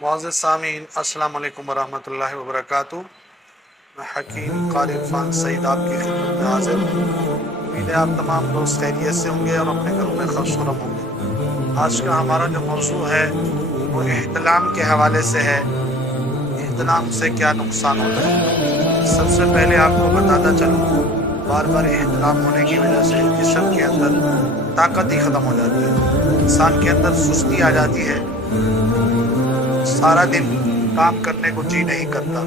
معزز سامعین السلام علیکم ورحمۃ اللہ وبرکاتہ۔ میں حکیم قاری عرفان سعید آپ کی خدمت میں حاضر ہوں۔ امید ہے آپ تمام دوست خیریت سے ہوں گے اور اپنے گھروں میں خوش خرم ہوں گے۔ آج کا ہمارا جو موضوع ہے وہ احتلام کے حوالے سے ہے۔ احتلام سے کیا نقصان ہوتا ہے؟ سب سے پہلے آپ کو بتاتا چلوں، بار بار احتلام ہونے کی وجہ سے جسم کے اندر طاقت ہی ختم ہو جاتی ہے، انسان کے اندر سستی آ جاتی ہے، سارا دن کام کرنے کو جی نہیں کرتا،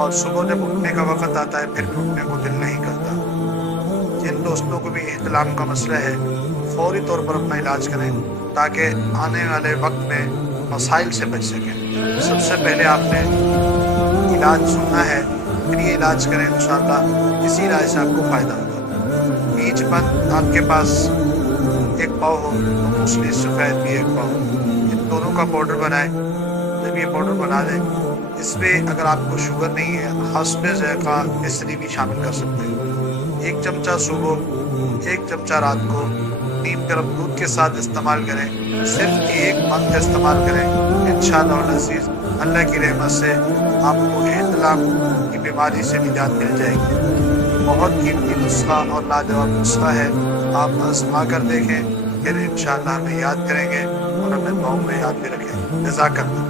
اور صبح جب اٹھنے کا وقت آتا ہے پھر بھی اٹھنے کو دل نہیں کرتا۔ جن دوستوں کو بھی احتلام کا مسئلہ ہے فوری طور پر اپنا علاج کریں تاکہ آنے والے وقت میں مسائل سے بچ سکیں۔ سب سے پہلے آپ نے علاج سننا ہے، پھر یہ علاج کریں، انشاءاللہ اسی علاج سے آپ کو فائدہ ہوگا۔ بیج بند آپ کے پاس ایک پاؤ ہو، موسلی سفید بھی ایک پاؤ، ان دونوں کا پاؤڈر بنائیں۔ جب یہ پاؤڈر بنا دیں، اس میں اگر آپ کو شوگر نہیں ہے حسب ذائقہ مصری بھی شامل کر سکتے ہیں۔ ایک چمچہ صبح، ایک چمچہ رات کو نیم گرم دودھ کے ساتھ استعمال کریں۔ صرف ایک منتھ استعمال کریں، انشاءاللہ العزیز اللہ کی رحمت سے آپ کو احتلام کی بیماری سے نجات مل جائے گی۔ بہت قیمتی نسخہ اور لاجواب نسخہ ہے، آپ آزما کر دیکھیں، پھر انشاءاللہ ہمیں یاد کریں گے اور ہمیں دعاؤں میں یاد بھی رکھیں۔ جزاک اللہ۔